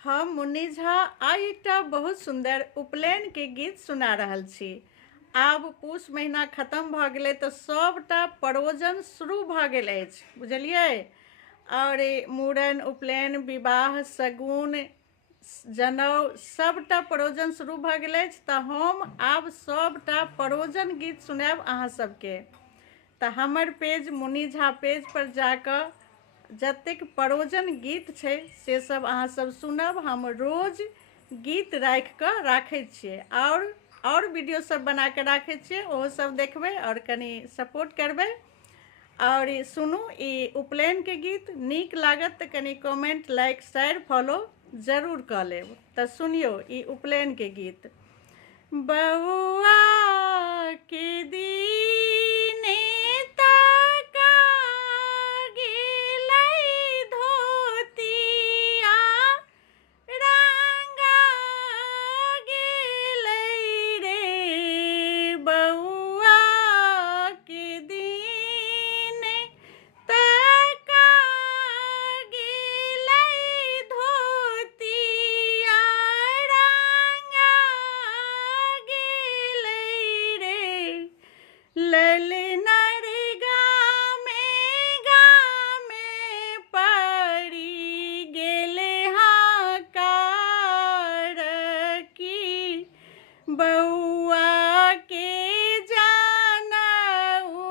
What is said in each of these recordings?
हम मुन्नी झा आइ एकटा बहुत सुंदर उपनयन के गीत सुना रहल छी। आब पूस महीना खत्म भऽ गेलै तऽ सबटा परोजन शुरू भऽ गेल अछि, बुझलियै। और मूड़न, उपनयन, विवाह, शगुन, जनउ सबटा परोजन शुरू भऽ गेल अछि। तऽ हम आब सबटा परोजन गीत सुनायब अहाँ सबके। तऽ हमर पेज मुन्नी झा पेज पर जाकऽ जतेक परोजन गीत छै से सब अहाँ सब सुनब। हम रोज गीत राखै छियै और वीडियो सब बना के राखै छियै, ओहो सब देखबै और कनी सपोर्ट करबै। और सुनू, ई उपनयन के गीत नीक लागत तऽ कनी कमेंट, लाइक, शेयर, फॉलो जरूर कऽ लेब। तऽ सुनियो ई उपनयन के गीत। बउआ के दीने ताका गेलै धोतिया, रंगा गेलै रे। बउआ के दीने ताका गेलै धोतिया, रंगा गेलै रे। ललना रे गामे पड़ी गेले हाकार की, बउआ के जानऊ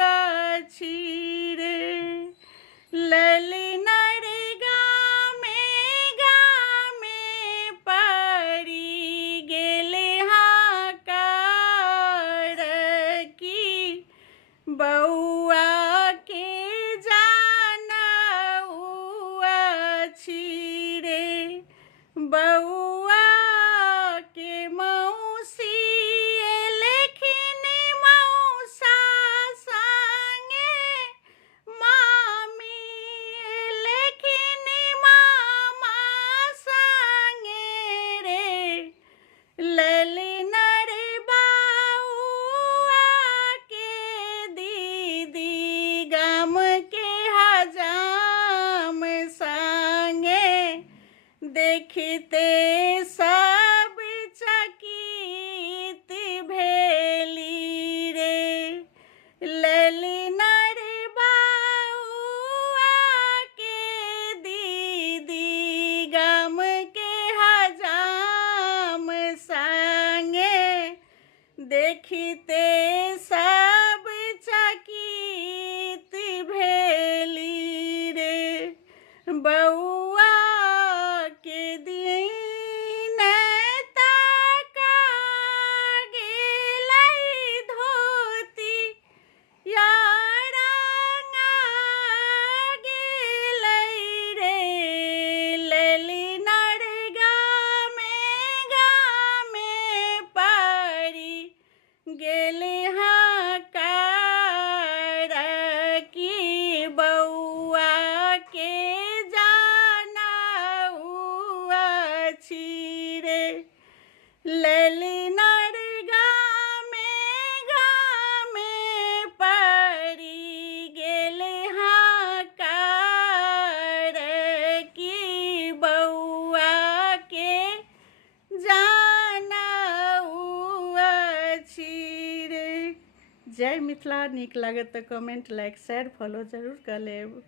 अछि रे। ललना रे गामे पड़ी गेले हाकार की, बउआ के जानऊ अछि रे। बउआ के मौसी एलखिन मौसा संगे, मामी एलखिन मामा संगे रे। ललना रे बाउआ के दीदी गाम के हजाम संगे, देखते सब चकित भेली रे। ललना रे बाउआ के दीदी गाम के हजाम संगे, देखते सब चकित भेली रे। बउआ के दीने ताका गेलै धोतिया, रंगा गेलै रे। ललना रे गामे पड़ी गेले हाकार की, बउआ के जानऊ अछि रे। ललना रे गामे पड़ी गेले हाकार की, बउआ के जानऊ अछि रे। जय मिथिला। नीक लागत तऽ कमेंट, लाइक, शेयर, फॉलो जरूर कऽ लेब।